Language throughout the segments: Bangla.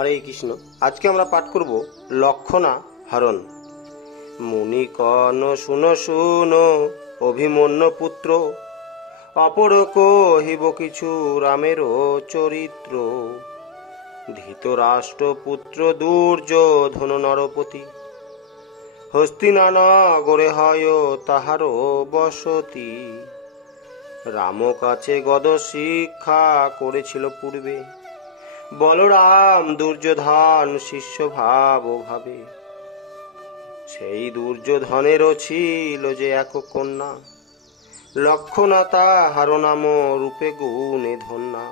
হরে কৃষ্ণ। আজকে আমরা পাঠ করব লক্ষণা হরণ। মুনিকর্ণ শুনো শুনো অভিমন্যু পুত্র, অপর কহিব কিছু রামেরও চরিত্র। ধৃতরাষ্ট্র পুত্র দুর্যোধন নরপতি, হস্তিনানগরে হয় তাহারও বসতি। রাম কাছে গদ শিক্ষা করেছিল পূর্বে, বলরাম দুর্যোধন শিষ্য ভাব ভাবে। সেই দুর্যোধনেরও ছিল যে এক কন্যা, লক্ষণা তাহার নাম রূপে গুণে ধন্যা।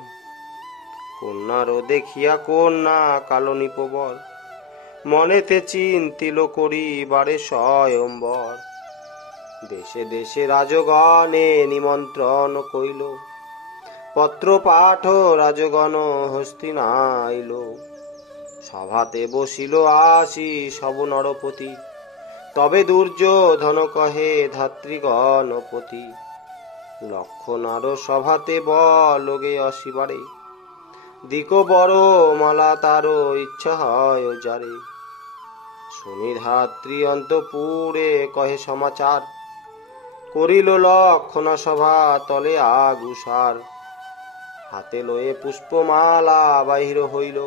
কন্যারও দেখিয়া কন্যা কালনি প্রবল, মনেতে চিন্তিল করিবারে স্বয়ম্বর। দেশে দেশে রাজগণে নিমন্ত্রণ কইল, পত্র পাঠ রাজগণ হস্তিনাইল। সভাতে বসিল আসি সব নরপতি, তবে দুর্যোধন কহে ধাত্রীগণপতি। লক্ষণার সভাতে বলগে আসিবারে, দিক বড় মালা তার ইচ্ছা হয় যারে। শুনি ধাত্রী অন্তপুরে কহে সমাচার, করিল লক্ষণা সভা তলে আগুসার। হাতে লয়ে পুষ্পমালা বাহির হইল,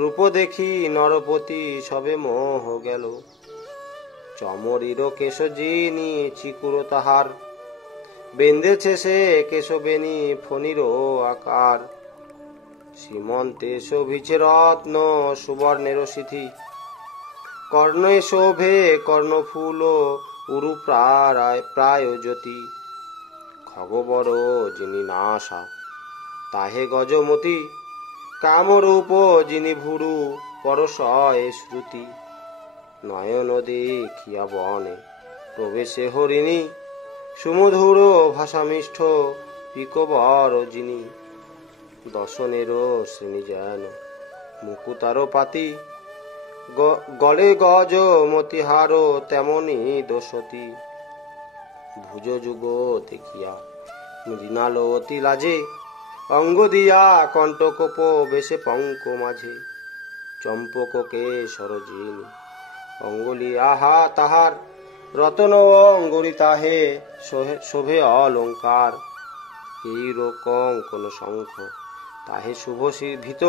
রূপ দেখি নরপতি সবে মোহ গেল। চমরির কেশ যিনি চিকুর তাহার, বেঁধেছে সে কেশ বেনি ফণির আকার। সীমন্তে শোভিছে রত্ন সুবর্ণের সিথি, কর্ণে শোভে কর্ণফুল উরু প্রায় জ্যোতি। খগবর যিনি নাসা তাহে গজমতি, কামরূপ যিনি ভুরু পরশয়ে শ্রুতি। নয়ন দেখিয়া বনে প্রবেশে হরিণী, সুমধুর ভাষামিষ্ঠ পিকবর যিনি। দশনের শ্রেণী যেন মুকুতার পাতি, গলে গজ মতিহার তেমনি দোষতি। ভুজ যুগ দেখিয়া মৃণাল অতি লাজে, অঙ্গ দিয়া কণ্টকোপ বেশে পঙ্ক মাঝে। চম্পককে সরজিনী অঙ্গুলি আহা তাহার, রতন অঙ্গুরি তাহে শোভে অলঙ্কার। এই রকম কোন শঙ্খ তাহে শুভ ভীত,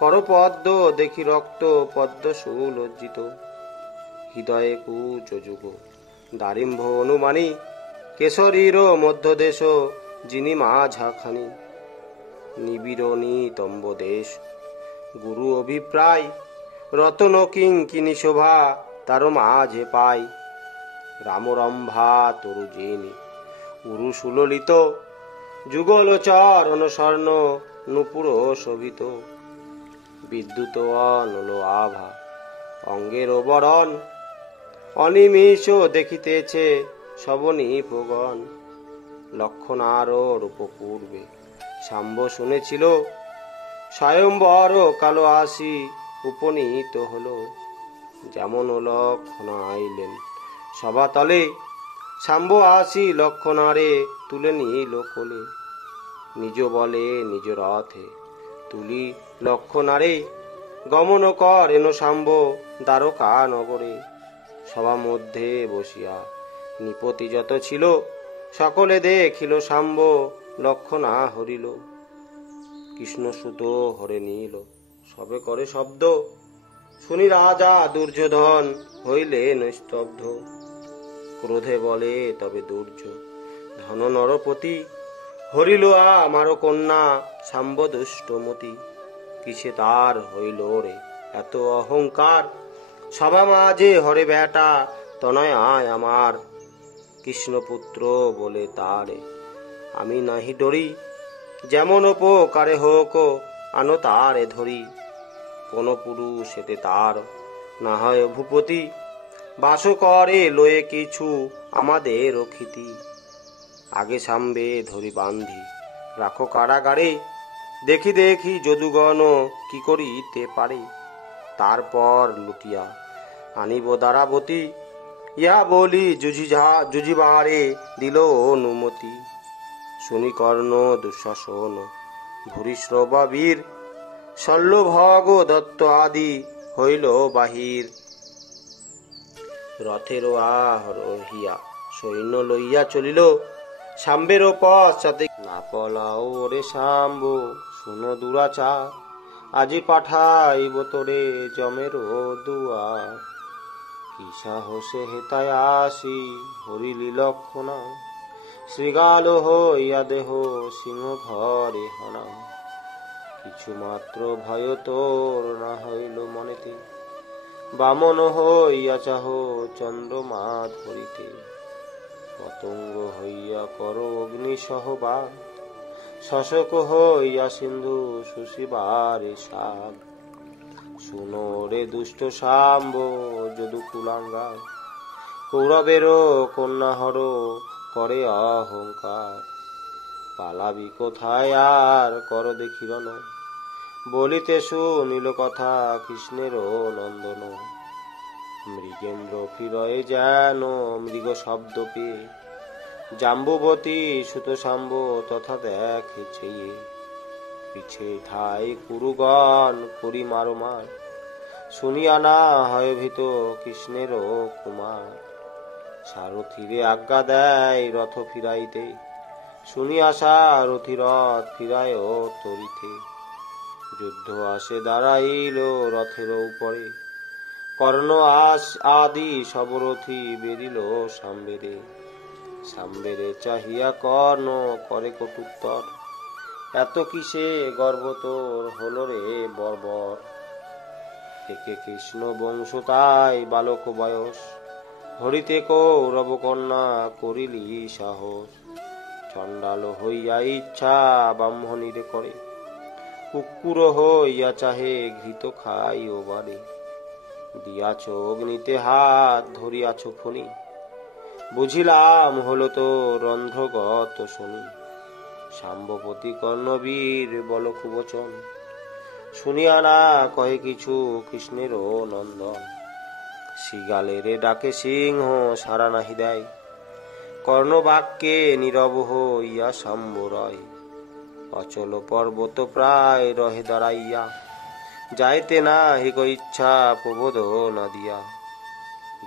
করপদ্ম দেখি রক্ত পদ্ম সুলজ্জিত। হৃদয়ে কুচ যুগ দারিম্ভ অনুমানী, কেশরীর মধ্যদেশ যিনি মাঝাখানি। নিবিড় নিতম্ব দেশ গুরু অভিপ্রায়, রতন কিঙ্কিনী শোভা তার মাঝে পাই। রামরম্ভা তরু যিনি উরু সুললিত, যুগল চরণ স্বর্ণ নূপুর শোভিত। বিদ্যুৎ অনল আভা অঙ্গের বরণ, অনিমিষ দেখিতেছে সবনিপগণ। লক্ষণার রূপ পূর্বে শাম্ব শুনেছিল, স্বয়ম্বর কালো আসি উপনীত হল। যেমন লক্ষণা আইলেন সভাতলে, শাম্ব আসি লক্ষণারে তুলে নিল কোলে। নিজ বলে নিজ রথে তুলি লক্ষণারে, গমন করেন শাম্ব দ্বারকা নগরে। সভা মধ্যে বসিয়া নিপতি যত ছিল, সকলে দেখিল শাম্ব লক্ষণা হরিল। কৃষ্ণসুত হরে নীল সবে করে শব্দ, শুনি রাজা দুর্যোধন হইলেন স্তব্ধ। ক্রোধে বলে তবে দুর্যোধন নরপতি, হরিল আমার কন্যা শাম্ব দুষ্টমতি। কিসে তার হইল রে এত অহংকার, সভা মাঝে হরে বেটা তনয় আয় আমার। কৃষ্ণপুত্র বলে তারে আমি নাহি ডরি, যেমন উপকারে হোক আনো তারে ধরি। কোন পুরুষেতে তার না হয় ভূপতি, বাস করে লয়ে কিছু আমাদের খিতি। আগে সাম্বে ধরি বান্ধি রাখো কারাগারে, দেখি দেখি যদুগণ কি করিতে পারে। তারপর লুটিয়া আনিব দ্বারাবতী, ইহা বলি যুজিবারে দিল অনুমতি। শুনি কর্ণ দুঃশাসন ভূরিশ্রবা বীর, শল্যভগ দত্ত আদি হইল বাহির। রথের আরোহিয়া সৈন্য লইয়া চলিল, শাম্বের পশ্চাতে না পলাও ওরে শাম্ব শুনো দুরাচার, আজি পাঠাইব তোরে জমের দুয়ার। কি সাহসে হেতায় আসি হরিলি লক্ষণা, শৃগাল হইয়া দেহ সিংহ ঘরে হনা। কিছু মাত্র ভয় তোর না হইল মনেতে, বামন হইয়া চাহ চন্দ্রমা ধরিতে। পতঙ্গ হইয়া কর অগ্নি সহবাদ, শশক হইয়া সিন্ধু শুষিবারে সাগ। শুনো রে দুষ্ট শাম্ব যদু কুলাঙ্গার, কৌরবের কন্যা হর করে অহংকার। পালাবি কোথায় আর কর দেখি রণ, বলিতে শুনিল কথা কৃষ্ণের নন্দন। মৃগেন্দ্র ফিরয়ে যেন মৃগ শব্দ পেয়ে, জাম্বুবতী সুত শাম্ব তথা দেখেছে। পিছে ঠাই কুরুগণ করি মারমার, শুনিয়া না হয় ভীত কৃষ্ণের কুমার। সারথিরে আজ্ঞা দেয় রথ ফিরাইতে, শুনিয়া সারথি রথ ফিরায় তরিতে। যুদ্ধ আসে দাঁড়াইল রথের উপরে, কর্ণ আদি সবরথি বেরিল সাম্বেরে। সাম্বেরে চাহিয়া কর্ণ করে কটুত্তর, এত কিসে গর্ব তোর হলো রে বর্বর। একে কৃষ্ণ বংশ তাই বালক বয়স, হরিতে কৌরব কন্যা করিলি সাহস। চণ্ডাল হইয়া ইচ্ছা ব্রাহ্মণীরে করে, কুকুর হইয়া চাহে ঘৃত খাই ও বারে। দিয়াছ অগ্নিতে হাত ধরিয়াছ ফণি, বুঝিলাম হলো তো রন্ধ্রগত শনি। শাম্বপতি কর্ণবীর বল কুবচন, শুনিয়া না কহে কিছু কৃষ্ণের নন্দন। শৃগালের ডাকে সিংহ সারা নাহি দেয়, কর্ণ বাক্যে নীরব হইয়া শাম্ব রয়। অচল পর্বত প্রায় রহে দাঁড়াইয়া, যাইতে না হিক ইচ্ছা প্রবোধ না দিয়া।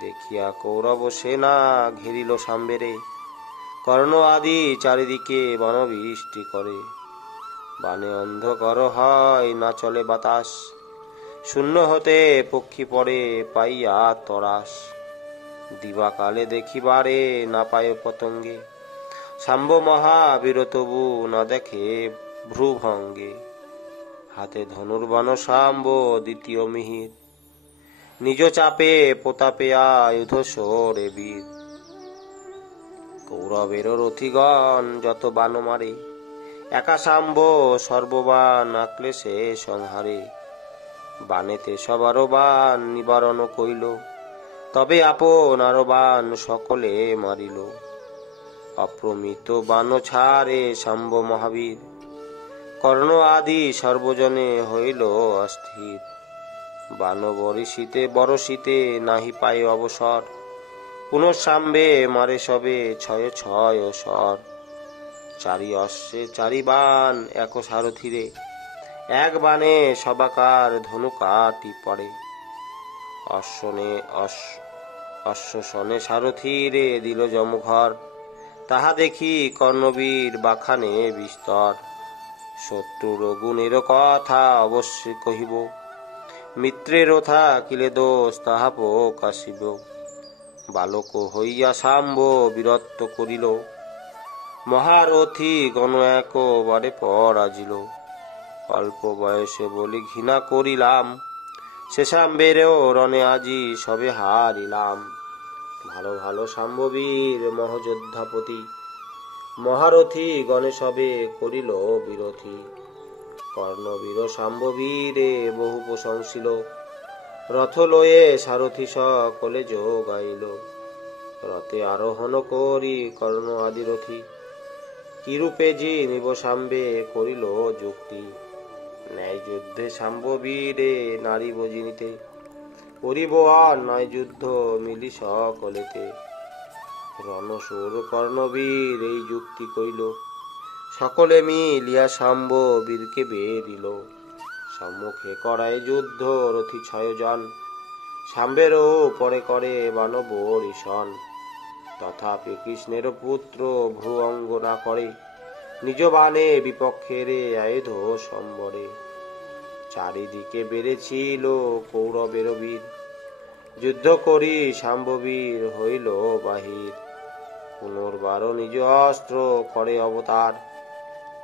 দেখিয়া কৌরব সেনা ঘেরিল সাম্বেরে, কর্ণ আদি চারিদিকে বনবৃষ্টি করে। বানে অন্ধকার হয় না চলে বাতাস, শূন্য হতে পক্ষী পড়ে পাইয়া তরাস। দিবাকালে দেখিবারে না পায় পতঙ্গে, শাম্ব মহাবীর তবু না দেখে ভ্রুভঙ্গে। হাতে ধনুর্বাণ শাম্ব দ্বিতীয় মিহির, নিজ চাপে প্রতাপে আয়ুধ সোরে বীর। কৌরবের রথিগণ যত বাণ মারে, একা শাম্ব সর্ববান আক্লেশে সংহারে। বানেতে সবার বান নিবারণ কইল, তবে আপনার বান সকলে মারিল। অপ্রমিত বাণ ছাড়ে শাম্ব মহাবীর, কর্ণ আদি সর্বজনে হইল অস্থির। বাণ বরিশিতে বরশিতে নাহি পায় অবসর, পুনঃসাম্বে মারে সবে ছয় ছয় স্বর। চারি অশ্বে চারি বাণ এক সারথিরে, এক বাণে সবাকার ধনু কাটি পড়ে। অশ্বসনে সারথিরে দিল যমঘর, তাহা দেখি কর্ণবীর বাখানে বিস্তর। শত্রুর গুণের কথা অবশ্যই কহিব, মিত্রের থাকিলে দোষ তাহা প্রকাশিব। বালক হইয়া শাম্ব বীরত্ব করিল, মহারথী গণ একবারে পরাজিল। অল্প বয়সে বলি ঘৃণা করিলাম, সে শাম্বেরেও রণে আজি সবে হারিলাম। ভালো ভালো শাম্ববীর মহযোদ্ধাপতি, মহারথী গণে সবে করিল বিরোধী। কর্ণবীর শাম্ববীরে বহু প্রশংসিল, রথ লয়ে সারথি সকলে যোগাইল। রথে আরোহণ করি কর্ণ আদি রথী, কিরূপে জিনিব শাম্বে করিল যুক্তি। ন্যায় যুদ্ধে শাম্ববীরে নারীব জিনিতে, করিব আর নয় যুদ্ধ মিলি সকলেতে। রণসুর কর্ণবীর এই যুক্তি কইল, সকলে মিলিয়া শাম্ব বীরকে বেরিল। সম্মুখে করায় যুদ্ধ রথি 6 জন, সাম্বেরও পরে করে বানব ঋষণ। তথাপি কৃষ্ণের পুত্র ভ্রু অঙ্গ না করে, নিজ বাণে বিপক্ষের আয়ুধ সম্বরে। চারিদিকে বেড়েছিল কৌরবের বীর, যুদ্ধ করি শাম্ববীর হইল বাহির। পুনর্বার নিজ অস্ত্র করে অবতার,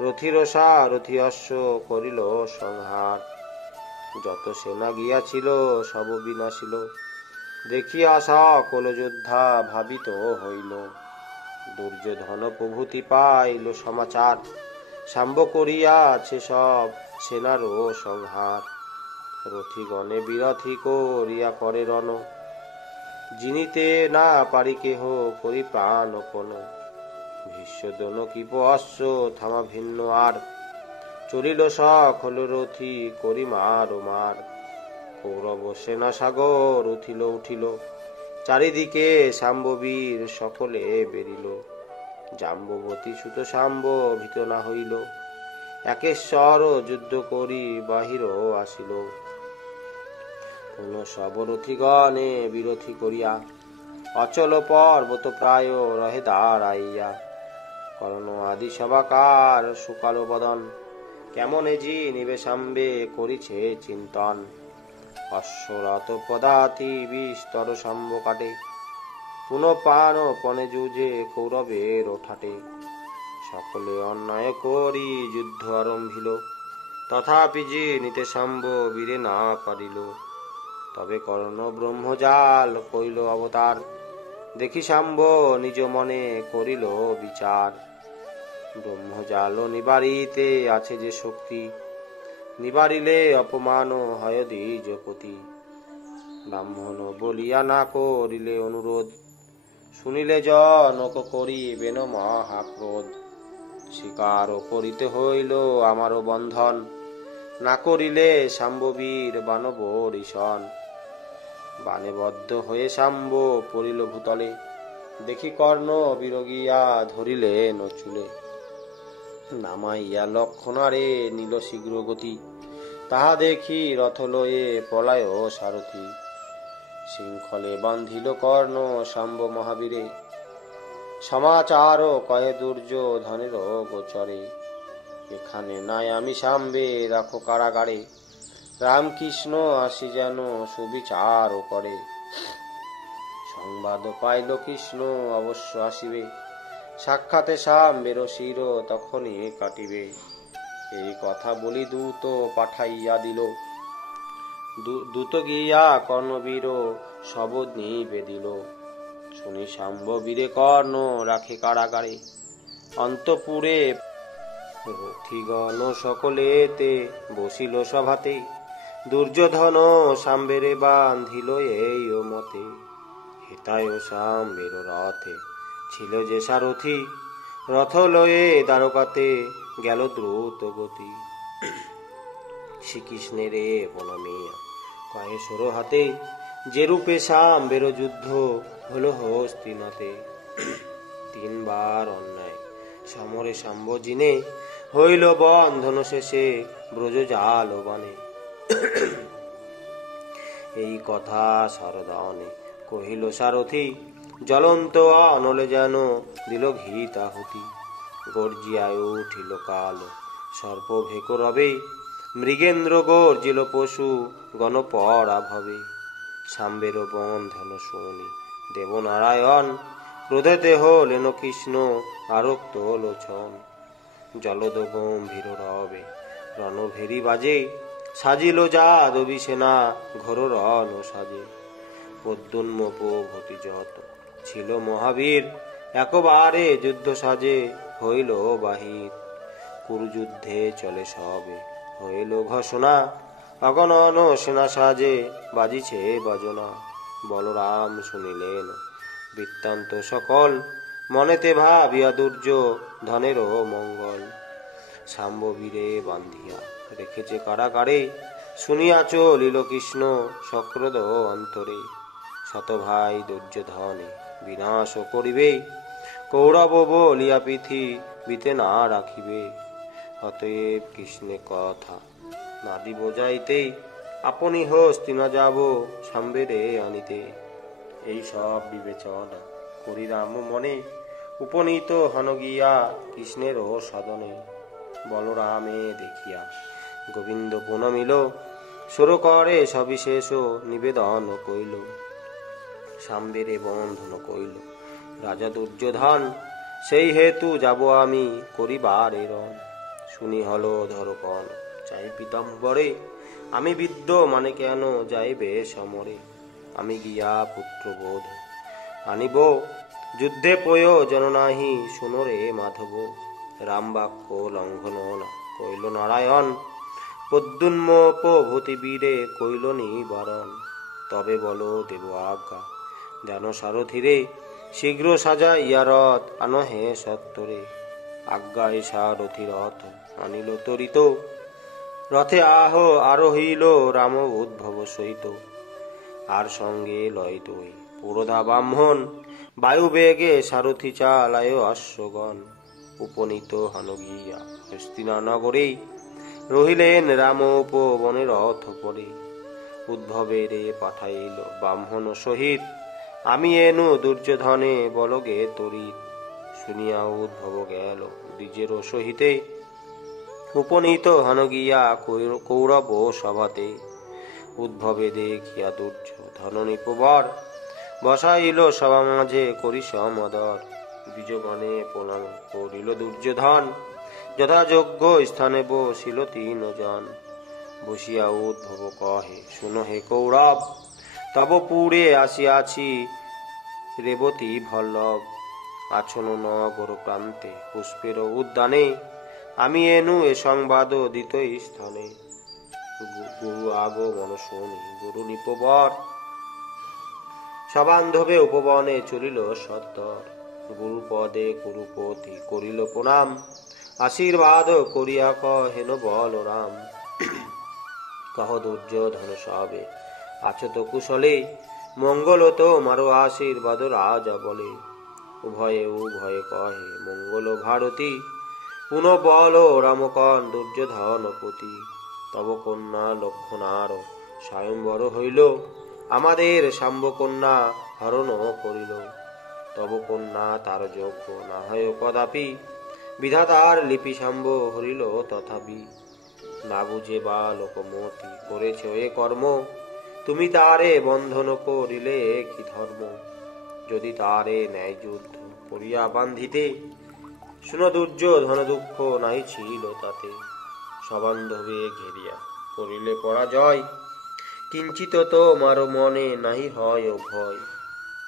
রথিরসা রথি অশ্ব করিল সংহার। যত সেনা গিয়াছিল সব বিনাশিল, দেখিয়া সকল যোদ্ধা ভাবিত হইল। দুর্যোধন প্রভৃতি পাইল সমাচার, শাম্ব করিয়াছে সব সেনারও সংহার। রথিগণে বিরথি করিয়া করে রণ, জিনিতে না পারি কেহ করি প্রাণপণ। ভীষ্মদন কৃপ অশ্ব থামা ভিন্ন আর, চলিল সকল রথি করি মার মার। কৌরব সেনা সাগর উঠিল উঠিল, চারিদিকে শাম্ববীর সকলে বেরিল। জাম্ববতী সুত শাম্ব ভীত না হইল, একেশ্বর যুদ্ধ করি বাহির আসিল। কোন সব রথিগণে বিরথি করিয়া, অচল পর্বত প্রায় রহে দাঁড়াইয়া। কর্ণ আদি সবাকার সুকালো বদন, কেমনে জি নিবে শাম্বে করিছে চিন্তন। অশ্বরত পদাতি বিস্তর শাম্ব কাটে, পুনঃ পান পনে যুজে কৌরবের ঠাটে। সকলে অন্যায় করি যুদ্ধ আরম্ভিল, তথাপি যে নিতে শাম্ব বীরে না পারিল। তবে কর্ণ ব্রহ্মজাল কইল অবতার, দেখি শাম্ব নিজ মনে করিল বিচার। ব্রহ্মজাল নিবারিতে আছে যে শক্তি, নিবারিলে অপমান হয় দ্বিজপতি। ব্রাহ্মণ বলিয়া না করিলে অনুরোধ, শুনিলে জনক করিবেন মহাক্রোধ। স্বীকার করিতে হইল আমারও বন্ধন, না করিলে শাম্ববীর বানব ঋষণ। বানে বদ্ধ হয়ে শাম্ব পড়িল ভূতলে, দেখি কর্ণ বিরগিয়া ধরিলেন চুলে। নামাইয়া লক্ষণারে নীল শীঘ্র গতি, তাহা দেখি রথ লয়ে পলায় সারথি। শৃঙ্খলে বান্ধিল কর্ণ শাম্ব মহাবীরে, সমাচার কহে দুর্যোধনের গোচরে। এখানে নাই আমি শাম্বে রাখো কারাগারে, রামকৃষ্ণ আসি যেন সুবিচার করে। সংবাদ পাইল কৃষ্ণ অবশ্য আসিবে, সাক্ষাতে শাম্বের শির তখনই কাটিবে। এই কথা বলি দূত পাঠাইয়া দিল, দূত গিয়া কর্ণবীর শবদ নিবেদিল। শুনি শাম্ব বীরে কর্ণ রাখে কারাগারে, অন্তপুরে রথিগণ সকলেতে বসিল সভাতে। দুর্যোধন শাম্বেরে বান্ধিল এই মতে, হিতায় শাম্বের রথে ছিল যে সারথি। রথ লয়ে দ্বারকাতে গেল দ্রুত গতি। শ্রীকৃষ্ণের বনমিয়া কয়ে সর হাতে, যে রূপে শাম্বের যুদ্ধ হলো হস্তিনাতে। 3 বার অন্যায় সমরে শাম্ব জিনে, হইল বন্ধন শেষে ব্রজজাল বানে। এই কথা সরদানে কহিল সারথি, জ্বলন্ত অনলে যেন দিল ঘৃতাহুতি। গর্জিয়ায় উঠিল কাল সর্প ভেক রবে, মৃগেন্দ্র গর্জিল পশু গণপরা ভবে। শাম্বের বন্ধন শুনি দেবনারায়ণ, ক্রোধেতে হলেন কৃষ্ণ আরক্ত লোচন। জলদ গম্ভীর রবে রণভেরি বাজে, সাজিল যাদবী সেনা ঘোর রণ সাজে। প্রদ্যুম্ন প্রভৃতি যত ছিল মহাবীর, একবারে যুদ্ধ সাজে হইল বাহির। কুরুযুদ্ধে চলে সবে হইল ঘোষণা, অগণন সেনা সাজে বাজিছে বাজনা। বলরাম শুনিলেন বৃত্তান্ত সকল, মনেতে ভাবিয়া দুর্যোধনের মঙ্গল। শাম্ববীরে বান্ধিয়া রেখেছে কারাগারে, শুনিয়া চলিল কৃষ্ণ সক্রোধ অন্তরে। শতভাই দুর্যোধনে বিনাশ করিবে, কৌরব বলিয়া পৃথিবীতে না রাখিবে। অতএব কৃষ্ণে কথা না দিব যাইতে, আপনি হস্তি না যাব সাম্বেরে আনিতে। এই সব বিবেচনা করি রাম মনে, উপনীত হন গিয়া কৃষ্ণেরও সদনে। বলরামে দেখিয়া গোবিন্দ পুনমিল, সুর করে সবিশেষ নিবেদন কইল। সাম্বেরে বন্ধন কইল রাজা দুর্যোধন, সেই হেতু যাব আমি করিবারে রণ। শুনি হল ধরকন চাই পীতাম্বরে, আমি বিদ্য মানে কেন যাইবে সমরে। আমি গিয়া পুত্রবোধ আনিব, যুদ্ধে প্রয়োজন নাহি শুনরে মাধব। রাম বাক্য লঙ্ঘন না কইল নারায়ণ, প্রদ্যুন্মোপভূতি বীরে কইল নিবারণ। তবে বলো দেব আজ্ঞা যেন সারথিরে, শীঘ্র সাজাইয়া রথ আনহে সত্তরে। আজ্ঞায় সারথি রথ আনিল তরিত, রথে আরোহিল রাম উদ্ভব সহিত। আর সঙ্গে লয় দই পুরোধা ব্রাহ্মণ, বায়ুবেগে সারথি চালায় অশ্বগণ। উপনীত হন গিয়া হস্তিনা নগরে, রহিলেন রাম উপবনে রথ পরে। উদ্ভবেরে পাঠাইল ব্রাহ্মণ সহিত, আমি এনু দুর্যোধনে বলগে তরিত। শুনিয়া উদ্ভব গেল দ্বিজের সহিতে, উপনীত হন গিয়া কৌরব সভাতে। উদ্ভবে দেখিয়া দুর্যোধন নিপবর, বসাইল সভা মাঝে করি সমদর। দ্বিজগণে প্রণাম করিল দুর্যোধন, যথাযোগ্য স্থানে বসিল তিন জন। বসিয়া উদ্ভব কহে শুনো হে কৌরব, তব পুরে আসিয়াছি রেবতী ভল্লভ। আছন নগর প্রান্তে পুষ্পের উদ্যানে, আমি এনু এ সংবাদ দিত স্থানে। গুরু আগমন শুনি গুরু নিপবর, সবান্ধবে উপবনে চলিল সত্তর। গুরু পদে গুরুপতি করিল প্রণাম, আশীর্বাদ করিয়া কহেন বলরাম। কহ দুর্যোধন সবে আছো তো কুশলে, মঙ্গল তো মারো আশীর্বাদ রাজা বলে। উভয়ে উভয়ে কহে মঙ্গল ভারতী, পুনঃ বল রামকন দুর্যোধন পতি। তব কন্যা লক্ষণার স্বয়ংবর হইল, আমাদের শাম্ব কন্যা হরণ করিল। তব কন্যা তার যোগ্য না হয় কদাপি, বিধাতার লিপি শাম্ব হরিল তথাপি। না বুঝে বা লোকমতি করেছ এ কর্ম, তুমি তারে বন্ধন করিলে কি ধর্ম। যদি তারে ন্যায় যুদ্ধ করিয়া বান্ধিতে, শুনো দুর্যোধন দুঃখ নাই ছিল তাতে। সবান্ধবে ঘেরিয়া করিলে পরাজয়, কিঞ্চিত তোমার মনে নাহি হয় ভয়।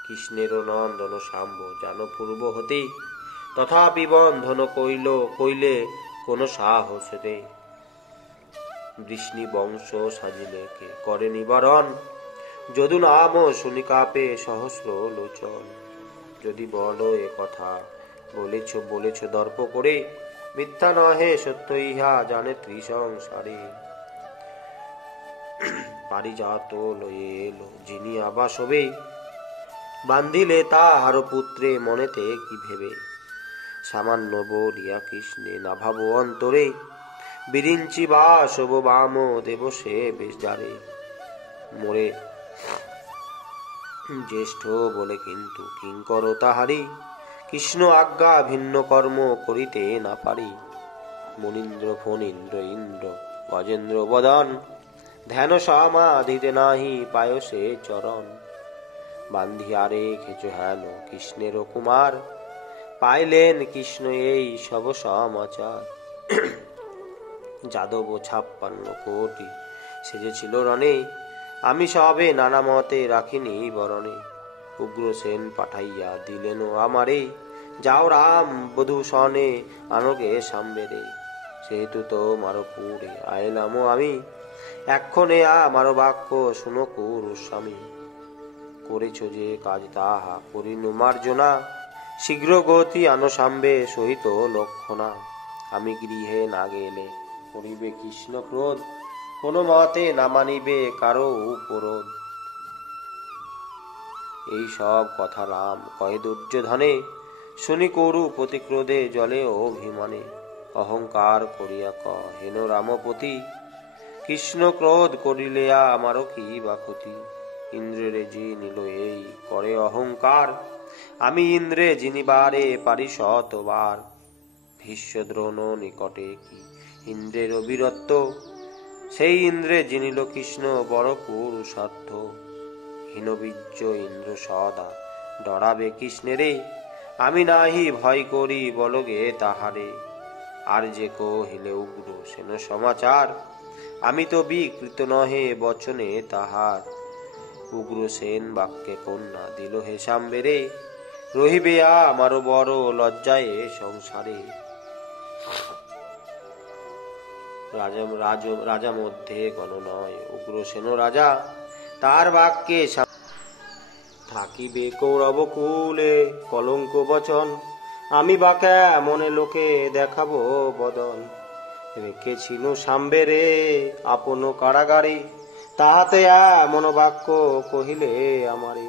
কৃষ্ণের নন্দন শাম্ব জান পূর্ব হতে, তথাপি বন্ধন কইলে কোন সাহস রে। বৃষ্ণি বংশ সাজিলে কে করে নিবারণ, যদু নাম শুনি কাপে সহস্র লোচন। যদি বলো এ কথা বলেছ দর্প করে, মিথ্যা নহে সত্য ইহা জানে ত্রিসংসারে। পারিজাত লয়ে এলো যিনি আবাসবে, বান্ধিলে তাহার পুত্রে মনেতে কি ভেবে। সামান্য বলিয়া কৃষ্ণে না ভাবো অন্তরে, বিরিঞ্চি বাসব বাম দেব সে বেশ জারে। মোরে জ্যেষ্ঠ বলে কিন্তু কিঙ্কর তাহারি, কৃষ্ণ আজ্ঞা ভিন্ন কর্ম করিতে না পারি। মুনীন্দ্র ফণীন্দ্র ইন্দ্র গজেন্দ্র বদন, ধ্যান সমাধিতে নাহি পায় সে চরণ। বান্ধিয়া রেখেছ হেন কৃষ্ণের কুমার, পাইলেন কৃষ্ণ এই সব সমাচার। যাদব 56 কোটি সেজেছিল রণে, আমি সবে নানা মতে রাখিনি বরণে। উগ্রসেন পাঠাইয়া দিলেন আমারে, যাও রাম বধূ সনে আনগে সাম্বেরে। সেহেতু তো মারো পুরে আইলাম আমি, এক্ষণে আমার বাক্য শুনো কুরুস্বামী। করেছ যে কাজ তাহা করিনু মার্জনা, শীঘ্র গতি আনো সাম্বে সহিত লক্ষণা। আমি গৃহে না গেলে করিবে কৃষ্ণ ক্রোধ, কোন মতে না মানিবে কারো উপরোধ। এই সব কথা রাম কহে দুর্যোধনে, শুনি করু প্রতিক্রোধে জলে অভিমানে। অহংকার করিয়া কহেন রামপতি, কৃষ্ণ ক্রোধ করিলে আমারও কি বা ক্ষতি। ইন্দ্রের জি নিল এই করে অহংকার, আমি ইন্দ্রে জিনিবারে পারি শতবার। ভীষ্ম দ্রোণ নিকটে কি ইন্দ্রের বীরত্ব, সেই ইন্দ্রে জিনিল কৃষ্ণ বড় পুরুষার্থ। হীনবীর্য ইন্দ্র সদা ডরাবে কৃষ্ণেরে, আমি নাহি ভয় করি বলগে তাহারে। আর যে কহিলে উগ্র সেন সমাচার, আমি তো বিকৃত নহে বচনে তাহার। উগ্রসেন বাক্যে কন্যা দিল হে সাম্বেরে, রহিবে আমারও বড় লজ্জায় সংসারে। রাজা মধ্যে গণ নয় উগ্রসেন রাজা, তার বাক্যে থাকিবে কৌরব কুলে কলঙ্ক বচন। আমি বাক্যা মনে লোকে দেখাবো বদন, রেখেছিল সাম্বেরে আপন কারাগারে, তাহাতে এমন বাক্য কহিলে আমারে।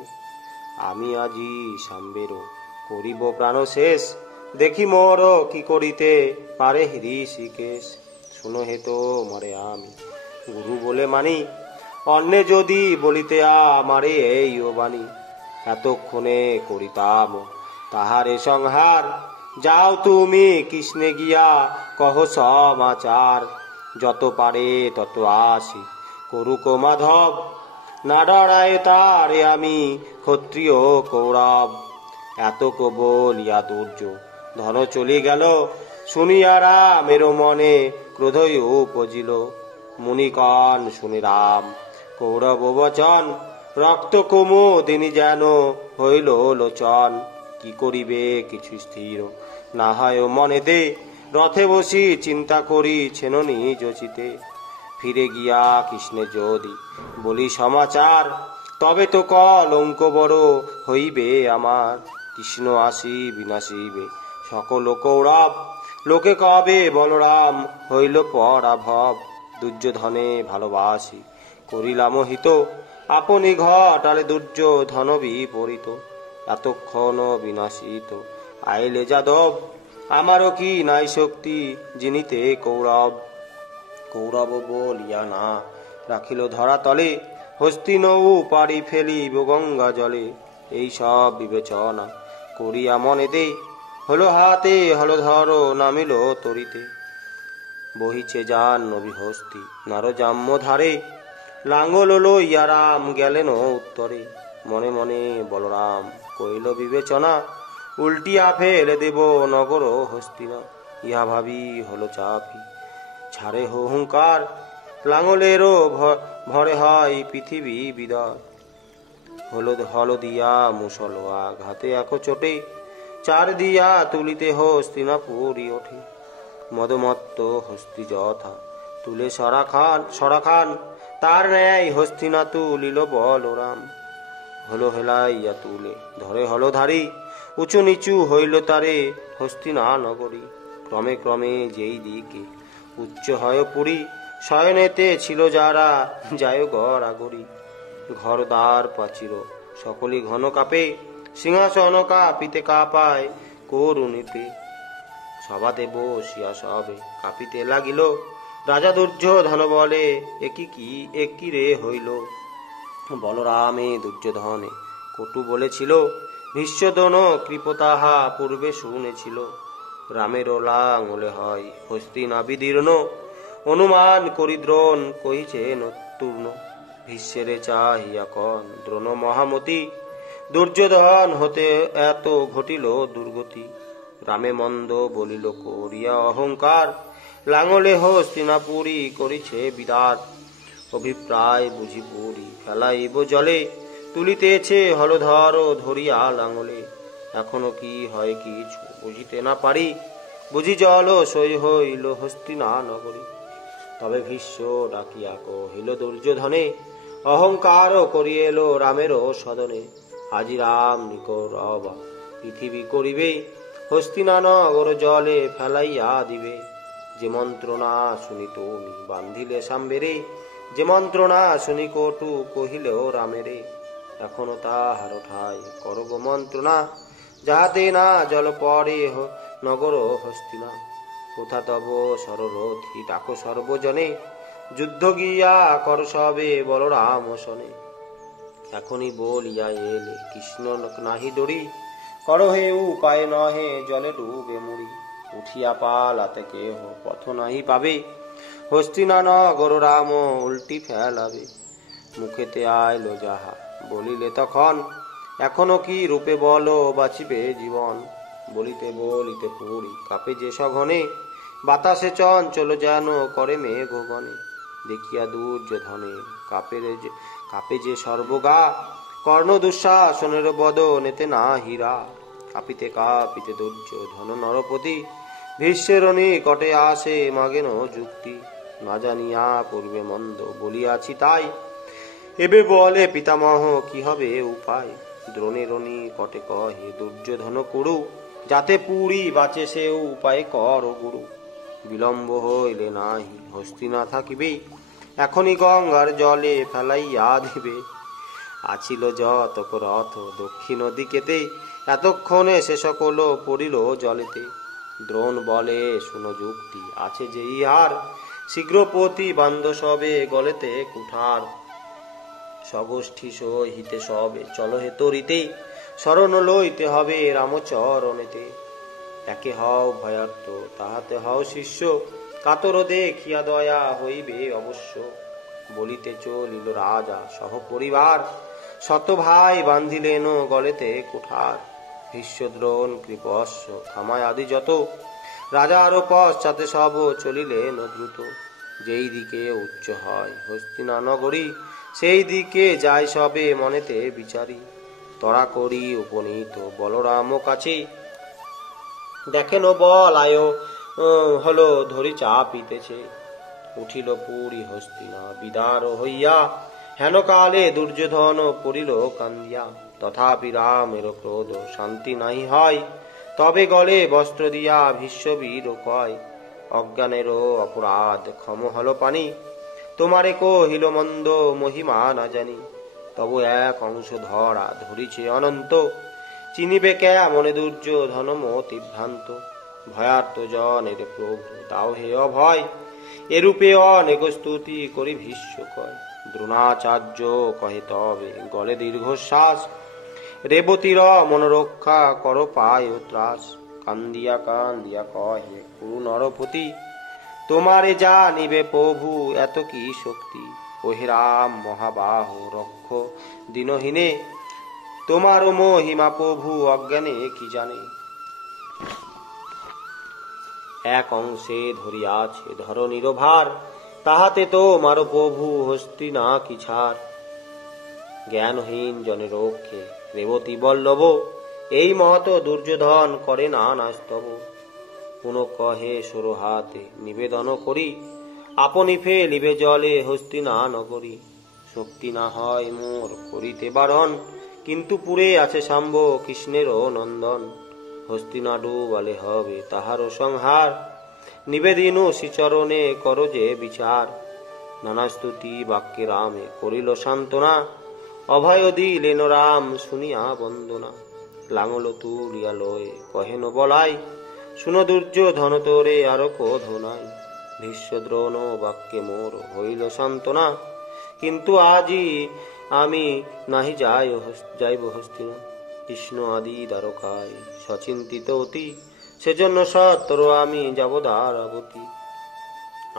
আমি আজি সাম্বের করিব প্রাণ শেষ, দেখি মোর কি করিতে পারে ঋষিকেশ। শুনো হে তো মারে আমি গুরু বলে মানি, অন্যে যদি বলিতে আমারে এই ও বাণী। এতক্ষণে করিতাম তাহারে সংহার, যাও তুমি কৃষ্ণে গিয়া কহ সমাচার। যত পারে তত আসি করুক মাধব, না ডরায় তারে আমি ক্ষত্রিয় কৌরব। এত বলিয়া দুর্য ধন চলি গেল, শুনিয়া রামের মনে ক্রোধ উপজিল। মুনিকণ শুনি রাম কৌরব বচন, রক্ত কুমুদিনী যেন হইল লোচন। কি করিবে কিছু স্থির না হয় মনেতে, রথে বসি চিন্তা করিছেন নিজ চিতে। ফিরে গিয়া কৃষ্ণে যদি বলি সমাচার, তবে তো কলঙ্ক বড় হইবে আমার। কৃষ্ণ আসি বিনাশিবে সকল কৌরব, লোকে কবে বলরাম হইল পরাভব। দুর্যোধনে ভালোবাসি করিলাম হিত, আপনি ঘটালে দুর্যোধন বিপরীত। এতক্ষণ বিনাশিত আইলে যাদব, আমারও কি নাই শক্তি জিনিতে কৌরব। কৌরব বলিয়া না রাখিল ধরা তলে, হস্তিনৌ পাড়ি ফেলিব গঙ্গা জলে। এই সব বিবেচনা করিয়া মনে দে, হলো হাতে হলো ধর নামিল তরিতে। বহিছে যান নবী হস্তি নারজাম্য ধারে, লাঙ্গল লইয়া রাম গেলেন উত্তরে। মনে মনে বলরাম কইল বিবেচনা, উল্টিয়া ফেলে দেব নগর হস্তিনা। ইহা ভাবি হলো চাপি ছাড়ে হুঙ্কার, লাঙ্গলেরও ভরে হয় পৃথিবী বিদার। হল দিয়া মুসল আঘাতে একো চোটে, চার দিয়া তুলিতে হস্তিনাপুরি ওঠে। মদমত্ত হস্তি যথা তুলে সরাখান, তার ন্যায় হস্তিনা তুলিল বলরাম। হলো হেলাইয়া তুলে ধরে হলধারী, উঁচু নিচু হইল তারে হস্তিনা নগরী। ক্রমে ক্রমে যেই দিকে উচ্চ হয় পুরী, শয়নেতে ছিল যারা যায় গড়াগড়ি। ঘরদ্বার প্রাচীর সকলি ঘন কাপে, সিংহাসন কাঁপিতে কাঁপায় করুণীতে। সভাতে বসিয়া সবে কাঁপিতে লাগিল, রাজা দুর্যোধন বলে একি রে হইল। বলরামে দুর্যোধনে কটু বলেছিল, ভীষ্মদ্রোণ কৃপ তাহা পূর্বে শুনেছিল। রামের লাঙ্গলে হয় হস্তিনা বিদীর্ণ, অনুমান করি দ্রোণ কহিছেন তূর্ণ। ভীষ্মেরে চাহিয়া কন দ্রোণ মহামতি, দুর্যোধন হতে এত ঘটিল দুর্গতি। রামে মন্দ বলিল করিয়া অহংকার, লাঙ্গলে হস্তিনাপুরি করিছে বিদার। অভিপ্রায় বুঝি পুরি ফেলাইব জলে, তুলিতেছে হলধর ধরিয়া লাঙ্গলে। এখনো কি হয় কিছু বুঝিতে না পারি, বুঝি জল সই হইল হস্তিনা নগরী। তবে ভীষ্ম ডাকিয়া কহিল দুর্যোধনে, অহংকার করিয়েল রামের সদনে। আজি রাম নিকৌরব পৃথিবী করিবে, হস্তিনা নগর জলে ফেলাইয়া দিবে। যে মন্ত্রণা শুনি তুমি বান্ধিলে সাম্বেরে, যে মন্ত্রণা শুনি কটু কহিলেও রামেরে। এখনো তাহার ঠাই করব মন্ত্রণা, যাহাতে না জল পরে নগর হস্তিনা। কোথা তব সররথি ডাকো সর্বজনে, যুদ্ধ গিয়া কর সবে বলরাম শোনে। এখনই বলিয়া এলে কৃষ্ণ নাহি ডরি, করহে উপায় নহে জলে ডুবে মুড়ি। উঠিয়া পালাতে কেহ পথ নাহি পাবে, হস্তিনা নগর রাম উল্টি ফেলাবে। মুখেতে আইলো যাহা বলিলে তখন, এখনো কি রূপে বলো বাঁচিবে জীবন। বলিতে বলিতে পুরি কাপে যে সঘনে, বাতাসে চঞ্চল যেন করে মেঘ গণে। দেখিয়া দুর্যোধনে কাপে যে সর্বগা, কর্ণ দুঃশাসনের বদনেতে না হীরা। কাঁপিতে কাঁপিতে দুর্যোধন নরপতি, ভীষ্মের নিকটে আসে মাগেন যুক্তি। না জানিয়া পূর্বে মন্দ বলিয়াছি তাই, এবে বলে পিতামহ কি হবে উপায়। দ্রোণের নিকটে কহে দুর্যোধন কুরু, যাতে পুরী বাঁচে সে উপায় কর গুরু। বিলম্ব হইলে নাহি হস্তিনা থাকিবে, এখনই গঙ্গার জলে ফেলাইয়া দিবে। আছিল যতক রথ দক্ষিণ দিকেতে, এতক্ষণে সে সকল পড়িল জলেতে। দ্রোণ বলে শুনো যুক্তি আছে যে ইহার, শীঘ্র পতি বান্ধ সবে গলেতে কুঠার। স্বগোষ্ঠী সহিতে সবে চলো হে তরিতে, শরণ লইতে হবে রামচরণেতে। একে হও ভয়ার্ত তাহাতে হও শিষ্য, কাতর দেখিয়া দয়া হইবে অবশ্য। বলিতে চলিল রাজা সহ পরিবার, শত ভাই বান্ধিলেন গলেতে কুঠার। ভীষ্ম দ্রোণ কৃপস্য থামায় আদি যত, রাজার পশ্চাতে সব চলিলেন দ্রুত। যেই দিকে উচ্চ হয় হস্তিনা নগরী, সেই দিকে যায় সবে মনেতে বিচারি। তরা করি উপনীত বলরাম কাছে, দেখেন বল আয় হলো ধরি চাপিতেছে। উঠিল পুরী হস্তিনা বিদার হইয়া, হেন কালে দুর্যোধন পড়িল কান্দিয়া। তথাপি রামের ক্রোধ শান্তি নাহি হয়, তবে গলে বস্ত্র দিয়া ভীষ্মবীর কয়। অজ্ঞানেরও অপরাধ ক্ষম হল পানি, তোমারে কহিল মন্দ মহিমা না জানি। তবু এক অংশ ধরা ধরিছে অনন্ত, চিনিবে কেমনে দুর্যোধন মতি ভ্রান্ত। ভয়ার্ত জনের প্রভু দাও হে অভয়, এরূপে অনেক স্তুতি করি ভীষ্ম কয়। দ্রোণাচার্য কহে তবে গলে দীর্ঘশ্বাস, রেবতীর মনোরক্ষা কর পায় ত্রাস। কান্দিয়া কান্দিয়া কহে কুরু নরপতি, তোমারে জানিবে প্রভু এত কি শক্তি। ওহে রাম মহাবাহ রক্ষ দিনহীনে, তোমার মহিমা প্রভু অজ্ঞানে কি জানে। এক অংশে ধরিয়াছে ধরণীর ভার, তাহাতে তোমার প্রভু হস্তিনা কি ছাড়। জ্ঞানহীন জনে রক্ষে রেবতী বল্লভ, এই মহত দুর্যোধন করে না নাস্তব। পুন কহে সর হাতে নিবেদন করি, আপনি ফেলিবে জলে হস্তিনা নগরী। শক্তি না হয় মোর করিতে বারণ, কিন্তু পুরে আছে শাম্ব কৃষ্ণেরও নন্দন। হস্তিনা ডুবালে হবে তাহারও সংহার, নিবেদিন শ্রীচরণে কর যে বিচার। নানা স্তুতি বাক্যে রামে করিল সান্ত্বনা, অভয় দিলেন রাম শুনিয়া বন্দনা। লাঙল তুলিয়া লয়ে কহেন বলাই, শুনো দুর্যোধন তোরে আর ক্রোধ নাই। ভীষ্ম দ্রোণ বাক্যে মোর হইল সান্ত্বনা, কিন্তু আজি আমি নাহি যাইব হস্তিনা। কৃষ্ণ আদি দ্বারকায় সচিন্তিত অতি, সেজন্য সত্তর আমি যাব দ্বারাবতী।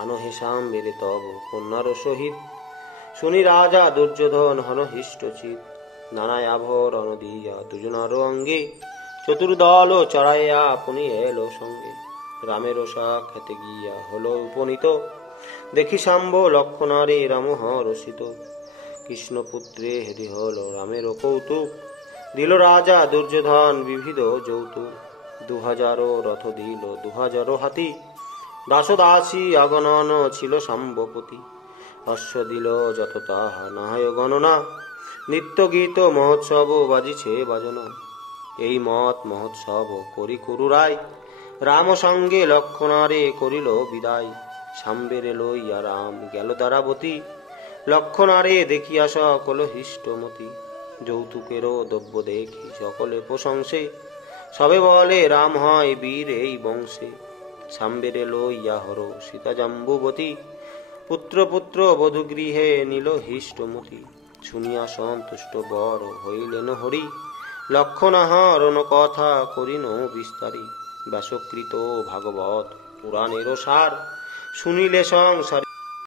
আনো হে সাম্বেরে তব কন্যার সহিত, শুনি রাজা দুর্যোধন হন হৃষ্টচিত। নানায় আভরণ দিয়া দুজনার অঙ্গে, চতুর্দল চড়াইয়া আপনি এলো সঙ্গে। রামের সাক্ষাতে গিয়া হল উপনীত, দেখি শাম্ব লক্ষণারে রাম হরষিত। কৃষ্ণপুত্রে হেরি হল রামের কৌতুক, দিল রাজা দুর্যোধন বিবিধ যৌতুক। 2000 রথ দিল 2000 হাতি, দাস দাসী আগনন ছিল শাম্বপতি। অশ্ব দিল যত তাহা নাহায় গণনা, নিত্য গীত মহোৎসব বাজিছে বাজনা। এই মত মহোৎসব করি কুরু রায়, রাম সঙ্গে লক্ষণারে করিল বিদায়। শাম্বেরে লইয়া রাম গেল দ্বারাবতী, লক্ষণারে দেখিয়া সকল হৃষ্টমতি। যৌতুকেরও দ্রব্য দেখি সকলে প্রশংসে, সবে বলে রাম হয় বীর এই বংশে। শাম্বেরে লইয়া হর সীতা জাম্বুবতী, পুত্র পুত্র বধূ গৃহে নিল হিষ্টমতি, শুনিয়া সন্তুষ্ট বর হইলেন হরি। লক্ষণ হরণ কথা করিন বিস্তারি, ব্যাসকৃত ভাগবত পুরাণের সার, শুনিলে সংসার